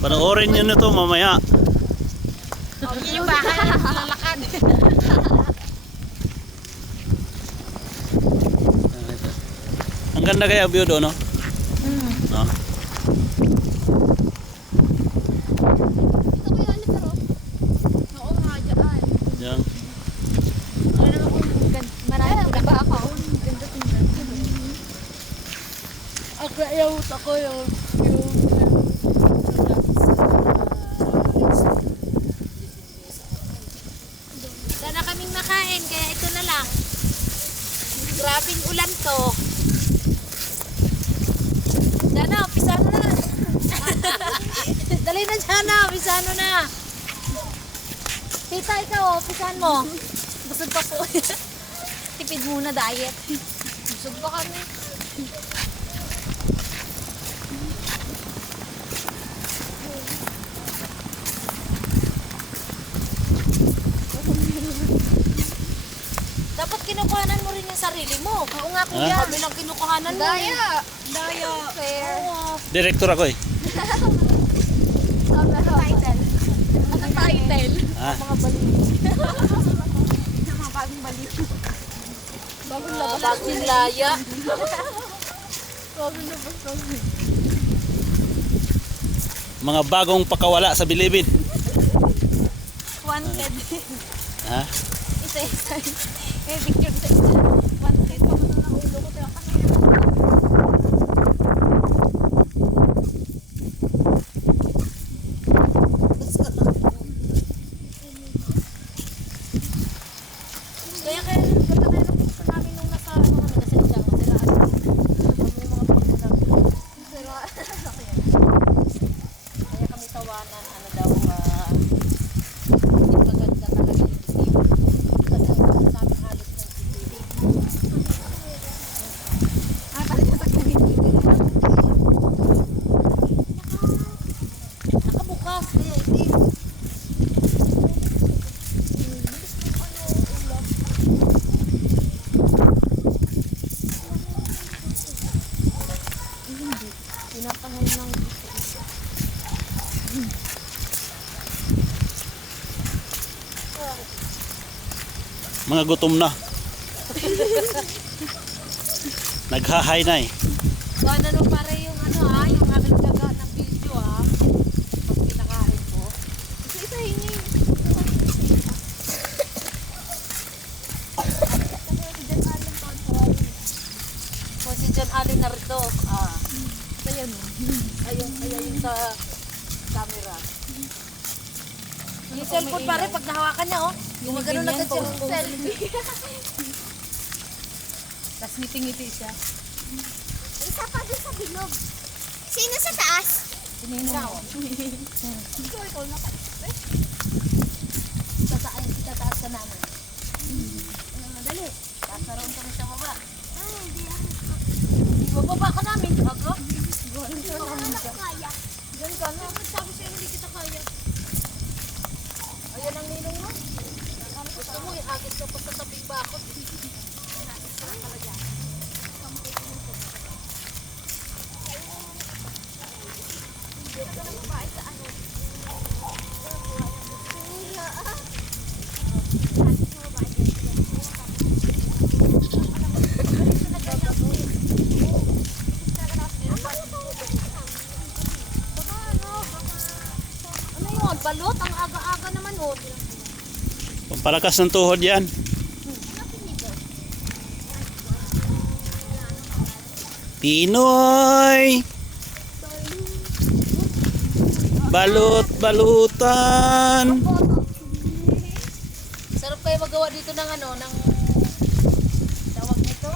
Panoorin nyo na to mamaya. Yung bahay, lalakad. Ang ganda kaya view doon, no? No? Ito ko yung pero. Oo nga, dyan. Yan. Ano naman kung marami ko ba ako? Ganda tingnan. Ako yung sana kaming makain, kaya ito na lang. Grabing ulan to. Jana, pisano na. Dali na Jana, pisano na. Tita, ikaw, pisan mo. Busog pa po. Tipid muna, diet. Busog pa kami. Dapat kinukuhanan mo rin yung sarili mo. Oo nga kuya. Kami lang kinukuhanan mo. Daya. Daya. Fair. Director ako eh. Title. Ano title? Ah. Mga baliw. Mga bagong baliw. Bagong labas. Bagong laya. Bagong labas. Mga bagong pakawala sa Bilibid. Wanted. Ha? Isa-isa. May picture sa isa. Wanted. Pagod na ulo ko. Kaya kapatay na picture namin nung nasa nasa isang kasiraan. Kaya kami tawanan, ano daw, hindi maganda talaga yung isip. Kasi ang sabi halos ng isip. Pati sa nakabukas, kaya hindi. Pinapangay ng Mga gutom na. Naghahay na eh. so ano pare yung yung aking daga ng video pag pinakain ko. Isa-isahin niyo si John Allen narito. Ayan ayun sa camera. Yung cellphone pare pag nahawakan niya gumagano na sa selfie. Tapos ngiti-ngiti siya. Isa pa doon sa bilog. Sino sa taas? Sinino mo? Ikaw na ka. Itataas ka namin. Dali. Kakaroon kami sa baba. Ay, hindi ako. Bababa ka namin, Jago. Hindi ako kaya. Diyan ka na. Sabi sa'yo, hindi kita kaya. Ayan ang ninong mo. Gusto mo, ihagis ka pa sa tabing bakod. Ano yun? Balot? Ang aga-aga naman oh. Pampalakas ng tuhod yan. Pinoy! Balut-balutan! Sarap kayo magawa dito ng ano, ng tawag nito.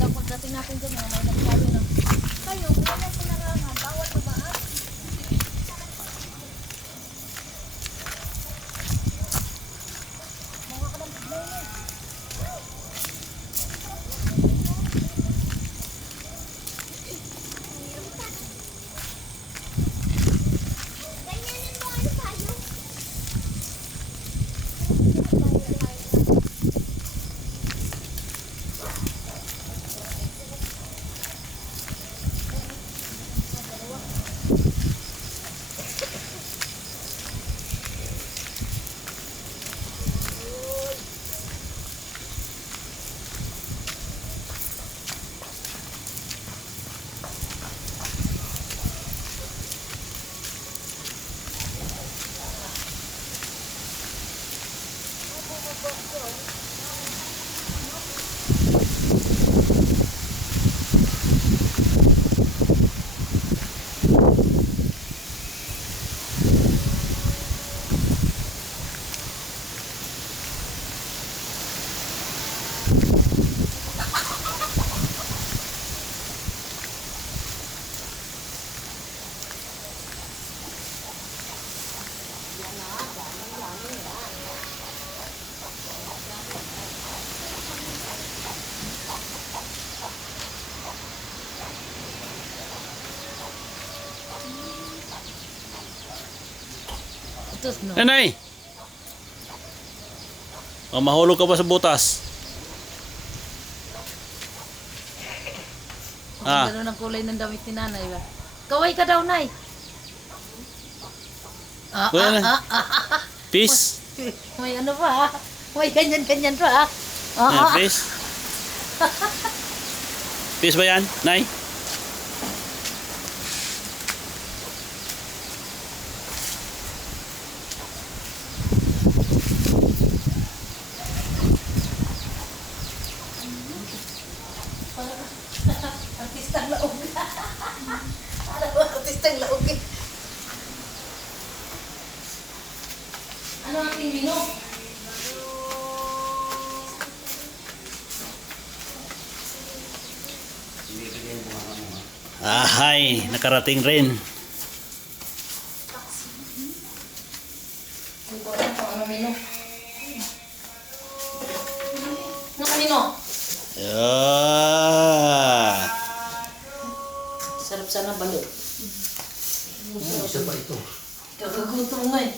Tapos dating natin dyan, may nagsabi ng Kayo, wala sa narangan. Bawal dumaan. Ganyanin mo ano tayo. ito, no? Nanay! Oh, mahulog ka pa sa butas. Ang gano'n ang kulay ng damit ni nanay ba? Kaway ka daw, nay. Kuya na. Peace. May ano pa, may ganyan-ganyan pa. Peace. Peace ba yan, Nay? Artistang laog. Ano ba, artistang laog eh. Ano ang ating menu? Ahay, nakarating rin. Hindi ko alam kung ano menu. Ano kanino? Yeah. Sarap sana balot. Isa pa ito. Kakagutom nga eh.